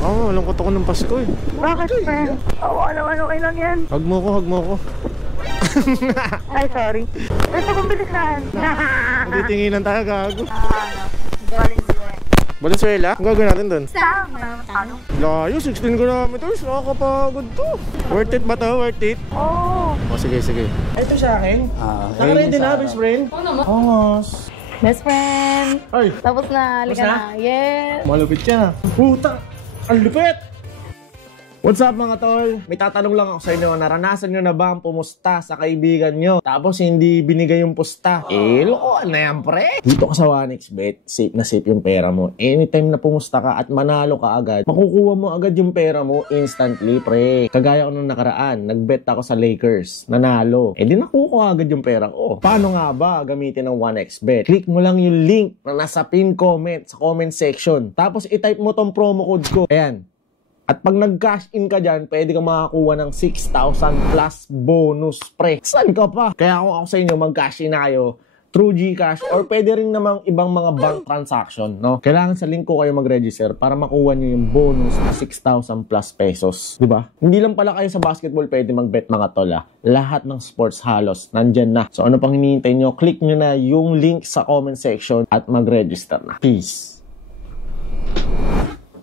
Malungkot ako ng Pasko eh. Bakit, friend? Oo, okay lang yan. Hug mo ko. Ay, sorry. Basta kong bilisan. Magtitinginan tayo, gago. Valenzuela. Valenzuela? Ang gagawin natin dun? Ano? Layo, 16 kilometers. Nakakapagod to. Worth it ba to? Worth it? Oo. Sige. Ito sa akin. Naka-ready na, best friend? Oo naman. Ongos. Best friend. Ay. Tapos na, halika na. Yes. Malupit siya. Puta! Ang lupit! What's up mga tol? May tatanong lang ako sa inyo. Naranasan nyo na ba ang pumusta sa kaibigan nyo? Tapos hindi binigay yung pusta? Lokohan na yan, pre! Dito ka sa 1xBet, safe na safe yung pera mo. Anytime na pumusta ka at manalo ka agad, makukuha mo agad yung pera mo instantly, pre. Kagaya ko nung nakaraan, nagbet ako sa Lakers. Nanalo. Di nakukuha agad yung pera ko. Paano nga ba gamitin ng 1xBet? Click mo lang yung link na nasa pin comment sa comment section. Tapos itype mo tong promo code ko. Ayan. At pag nag-cash in ka dyan, pwede kang makakuha ng 6,000 plus bonus, pre. Saan ka pa? Kaya ako sa inyo, mag-cash in na kayo through GCash or pwede rin namang ibang mga bank transaction, no? Kailangan sa link ko kayo mag-register para makuha nyo yung bonus na 6,000 plus pesos. Diba? Hindi lang pala kayo sa basketball pwede mag-bet mga tola. Lahat ng sports halos, nandyan na. So ano pang hinihintay nyo? Click nyo na yung link sa comment section at mag-register na. Peace!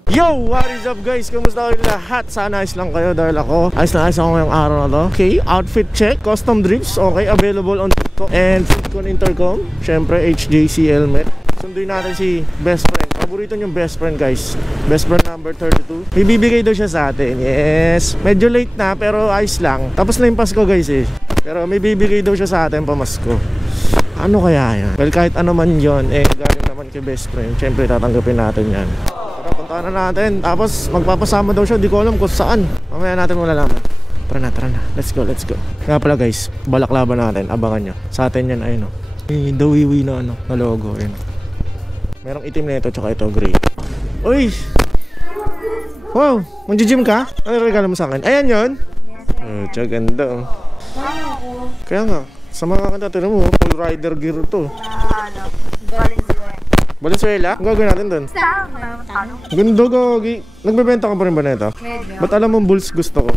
Yo! What is up guys? Kamusta kayo lahat? Sana ayos lang kayo dahil ako ayos ako ngayong araw na to. Okay, outfit check, custom drifts, okay, available on TikTok and Foodcon Intercom. Syempre, HJC helmet. Sunduin natin si best friend. Paborito niyong best friend guys. Best friend number 32. May bibigay daw siya sa atin. Yes. Medyo late na pero ayos lang. Tapos na yung Pasko guys eh. Pero may bibigay daw siya sa atin pamasko. Ano kaya yan? Well, kahit ano man yun, galing naman kay best friend. Syempre, tatanggapin natin yan. Puntahan na natin. Tapos magpapasama daw siya. Di ko alam kung saan. Mamaya natin malalaman. Tara na. Let's go. Kaya pala guys, balaklaban natin. Abangan nyo. Sa atin yan ay no. The wiwi na ano, na logo. Ayun. Merong itim na ito tsaka ito gray. Uy! Wow! Mag-gym ka? Ano regalo mo sa akin? Ayan yun? Oh, tsaka ganda. Kaya nga. Sa mga kanta mo, full rider gear to. Valenzuela? Ang gagawin natin dun? Ganda gagi. Nagbebenta ka pa rin ba na ito? Medyo. Ba't alam mo bulls gusto ko?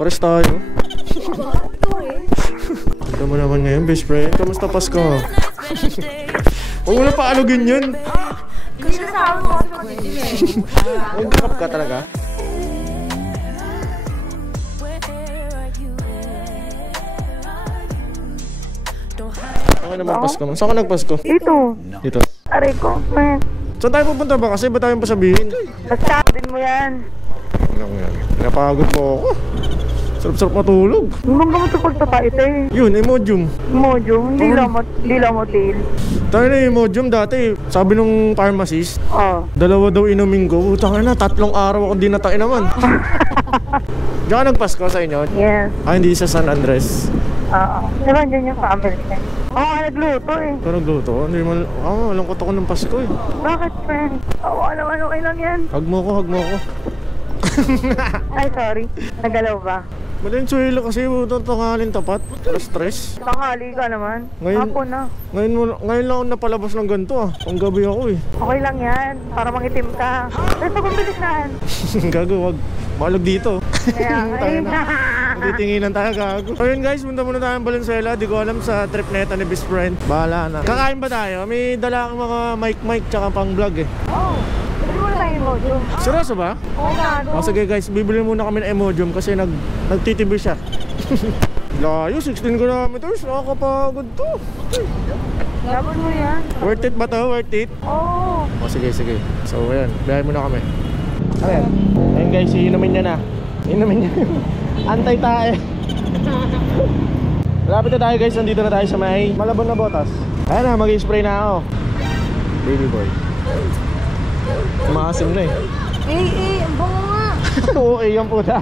Pares tayo. Ito mo naman ngayon best friend. Kamusta Pasko? Huwag mo na paalugin yun. Magkakap ka talaga? Ano naman Pasko man? Saan ka nagpasko? Dito. Aray ko, man. Saan tayo pupunta ba? Kasi ba tayong pasabihin? Basta din mo yan. Ano yan? Napagod mo ako. Sarap-sarap matulog. Hindi mo ito pagpapait eh. Yun, Imodium. Imodium? Hindi lang motel. Tayo na Imodium dati. Sabi nung pharmacist, dalawa daw inumin ko. Utang na, 3 araw ako di natain naman. Diyan ka nagpasko sa inyo? Yes. Hindi sa San Andres. Oo. Diba dyan yung family niya? Nagluto eh. Ito nagluto? Hindi man, malungkot ako ng Pasko eh. Bakit, friend? Oo, okay lang yan. Hug mo ko. Ay, sorry. Nagalaw ba? Valenzuela kasi tangalin tapat. Stress. Tanghali ka naman. Hapon na. Ngayon lang ako napalabas ng ganito Pang gabi ako eh. Okay lang yan. Para mangitim ka. Basta kong bilisan. Gago, wag. Malag dito. Kaya Titinginan tayo, gago. Ayun guys, punta muna tayo ng Valenzuela. Di ko alam sa trip na ito ni best friend. Bahala na. Kakain ba tayo? May dala akong mga mic tsaka pang vlog eh. Bili mo na tayo Imodium. Seryoso ba? Oo, sige guys, bibili muna kami ng Imodium kasi nagtitibi siya. Layo, 16 kilometers. Nakakapagod to. Laban mo yan. Worth it ba to? Worth it? Oo. Sige. So ayan, biyahe muna kami. Ayun guys, inumin niya na. Antay tayo. Malapit na tayo guys, nandito na tayo sa may Malabon na Botas. Ayan na, mag-spray na ako. Baby boy. Maasim na eh. Ang bango nga. Oo, yan po na.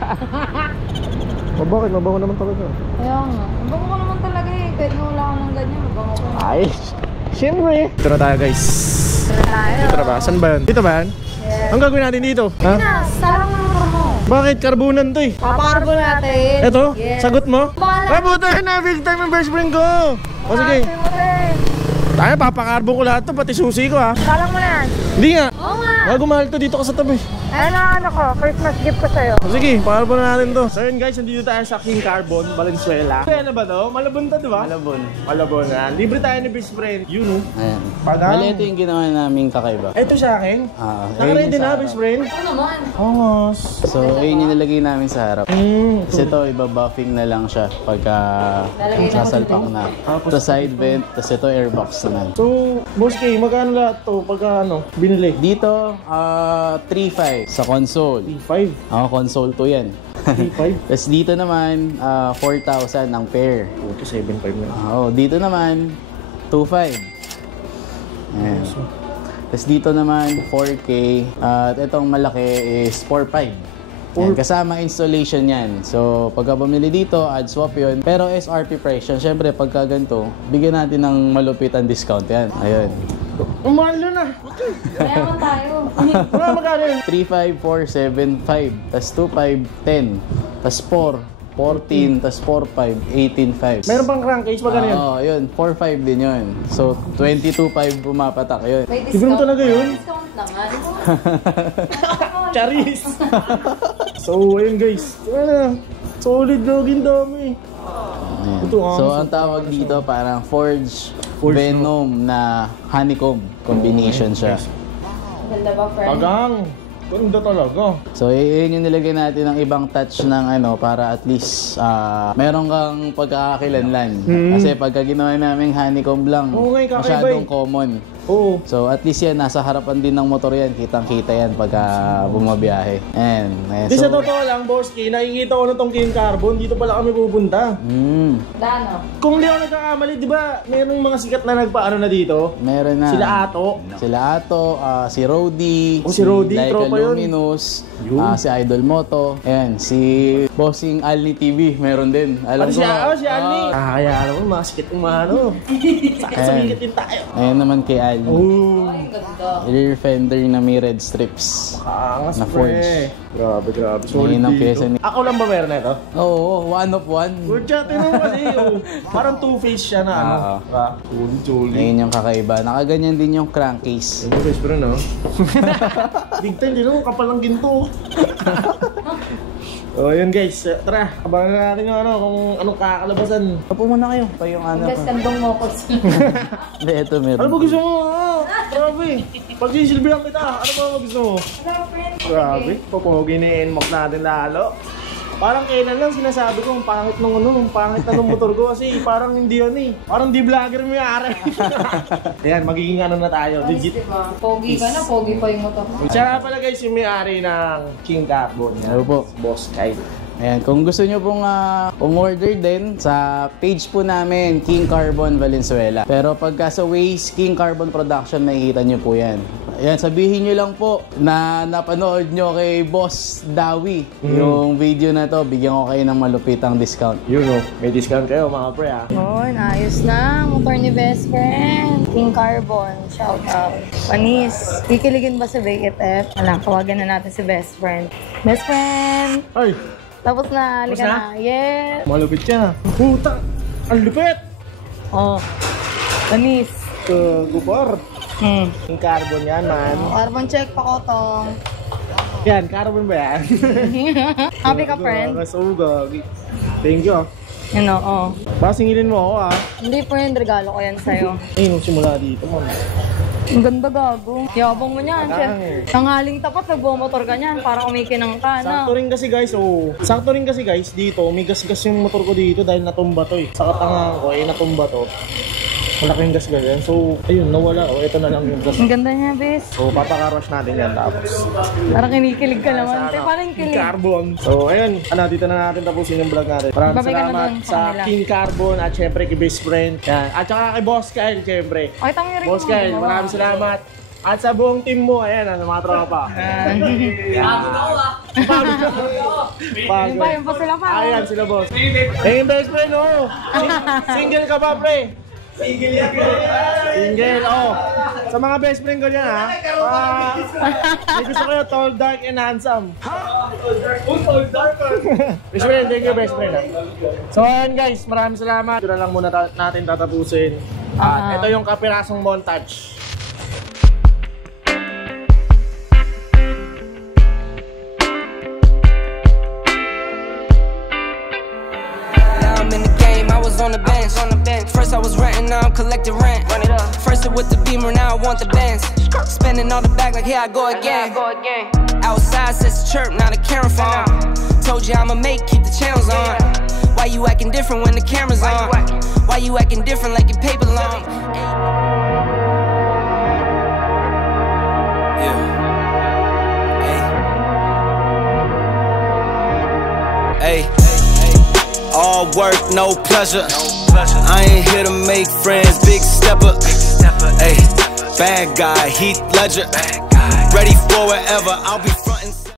Bakit? Mabango naman talaga. Kaya nga. Ang bango ko naman talaga eh. Kahit na wala ka ng ganyan, mabango ko. Ay, siyempre. Dito na tayo guys. Dito na ba? Saan ba yun? Dito ba yan? Yes. Ang gagawin natin dito? Sarang mo mo. Bakit? Karbunan to eh. Papakarbo natin. Eto? Yes. Sagot mo? Ay, buta na. Big time yung best friend ko. Sige. Tayo, papakarbo ko lahat to. Pati susi ko Salang mo na. Hindi nga. Oo nga. Bago mahal to, dito ka sa tabi. Ano ko, Christmas gift ko sa'yo. Sige, pakal po na natin to. So yun guys, nandito tayo sa King Carbon, Valenzuela. Kaya na ba to? Malabon to, di ba? Malabon. Malabon na. Libre tayo ni best friend. Yun, oh. Ayan. Padang. Bali, ito yung ginawa naming kakaiba. Ito sa akin. Naka-ready na, best friend. Ano naman? Angas. So, ayun yung nilagay namin sa harap. Kasi ito, iba-buffing na lang siya pagka sasalpak na. Ito side vent, tapos ito airbox naman. So, Boss K, magkano lahat to pagka binili? Dito, 3.5 sa console. 3.5. Console to yan. 3.5. Tapos dito naman, 4,000 ang pair. Okay, 7.5 na. Dito naman, 2.5. Ayan. Tapos dito naman, 4K. At itong malaki is 4.5. Yan, kasama installation yan. So, pagka bumili dito, add swap yun. Pero SRP price yan. Siyempre, pagka ganito, bigyan natin ng malupit ang discount yan. Ayun. Umahal na. Kaya naman tayo. Mga magkano yun? 3.5, 4, 7, 5. Tapos 2.5, 10. Tapos 4, 14. Tapos 4.5, 18.5. Meron pang crankcase, magkano yun? Oo, yun. 4.5 din yun. So, 22.5 pumapatak yun. May Libre mo talaga yun? Discount naman. Charis! So, ayun guys. Solid login dami. Ayan. Ito, So, ang tawag dito parang Forge Venom na honeycomb combination siya. Ganda ba, friend? Tagang. Ganda talaga. So, yun yung nilagay natin ng ibang touch ng para at least meron kang pagkakakilanlan. Kasi pagka ginawa namin honeycomb lang, Oo nga, kakaiba masyadong common. Oo. So, at least yan, nasa harapan din ng motor yan. Kitang-kita yan pagka bumabiyahe. Ayan. Di sa totoo lang, Boss K, nakikita ko na tong King Carbon, dito pala kami pupunta. Dano. Kung hindi ako nagkakamali, di ba, mayroong mga sikat na nagpaano na dito? Meron na. Sila Ato. Si Rody. Si Rody, Laika tropa yun. Luminous. Yun. Si Idol Moto. Ayan, si Bossing Alni TV. Meron din. Alam ko. Si Alni. Kaya alam mo, mga sikat yung mga Sakit din tayo. Ayan naman kay Alni. Oh. Ay, ganda. Rear fender na may red strips. Angas, Na pre. Forge. Grabe. Solid Ngayon ang dito. pyesa ni... Ako lang ba meron na ito? Oo, one of one. Good chat, kasi. Parang two-face siya na Oo. Solid. Ngayon yung kakaiba. Nakaganyan din yung crankcase. Ano guys, pero no? Big time din, kapal ng ginto. Oh, yun guys. Tara, abangan natin yung kung anong kakalabasan. Tapo muna kayo. Pa yung Guys, kandong mo ko. Hindi, ito meron. Ano ba gusto mo? Grabe. Pagsisilbihan kita, ano ba gusto mo? Hello, friend. Grabe, pupugi ni Enmox natin lalo. Parang kailan lang sinasabi ko, ang pangit na ng motor ko kasi parang hindi yun Parang di vlogger may ari. Ayan, magiging ano na tayo, legit. Diba? Pogi ka na, pogi pa yung motor mo. Siya pala guys yung may-ari ng King Carbon. Ano po? Boss Kyle. Ayan, kung gusto nyo pong umorder din sa page po namin, King Carbon Valenzuela. Pero pagka sa Waze, King Carbon Production, makikita nyo po yan. Ayan, sabihin nyo lang po na napanood nyo kay Boss Dawi yung video na to. Bigyan ko kayo ng malupitang discount. Yun may discount kayo mga pre Oh, ayos na. Motor ni best friend. King Carbon. Shout out. Panis. Kikiligin ba si BFF? Wala, kawagan na natin si best friend. Best friend! Ay, Tapos na, halika Tapos na. Yes! malupit yan Puta, ang lupit! Oh. Panis. Gupar. King Carbon yan man. Carbon check pa ko tong. Yan, Carbon ba yan? Happy ka, friend? Thank you Yun o, oh. Pasingilin mo ako Hindi, friend. Regalo ko yan sa'yo. Ay, nung simula dito man. Ang ganda, gago. Yabang mo niyan. Tanghaling tapat, nagbumotor ka niyan. Para kumikinang ka, na. Sakto rin kasi guys, dito, may gas-gas yung motor ko dito dahil natumba to Sa katangahan ko, natumba to. Malaking gas yan. So, ayun, nawala. Ito na lang yung gas. Ang ganda niya, bes. So, papakarush natin yan tapos. Parang kinikilig ka naman. Parang kilig. Carbon. So, ayun. Dito na natin tapusin yung vlog natin. Maraming Babay ka na salamat dun sa sa kanila. King Carbon at syempre kay best friend. Yan. At saka kay Boss Kyle, syempre. Okay, tama yung ring Boss mo, Kyle, diba? maraming salamat. At sa buong team mo, ayan, sa mga tropa. Yung pa sila pa. Ayan, sila boss. Yung best friend, Single ka ba, pre? Single, Sa mga best friend ko dyan, may gusto kayo, tall, dark, and handsome. Best friend, thank you, best friend. So, ayan guys, maraming salamat. Ito na lang muna natin tatapusin. At ito yung kapirasong montage. on the bench. First I was renting, now I'm collecting rent. First it with the Beamer, now I want the Benz. Spending all the bag like here I go again. Outside says chirp, now the camera phone. Told you I'ma make, keep the channels on. Why you acting different when the camera's on? Why you acting different like your paper long? Hey, all work, no pleasure. I ain't here to make friends, big stepper. Hey, bad guy, Heath Ledger. Ready for whatever, I'll be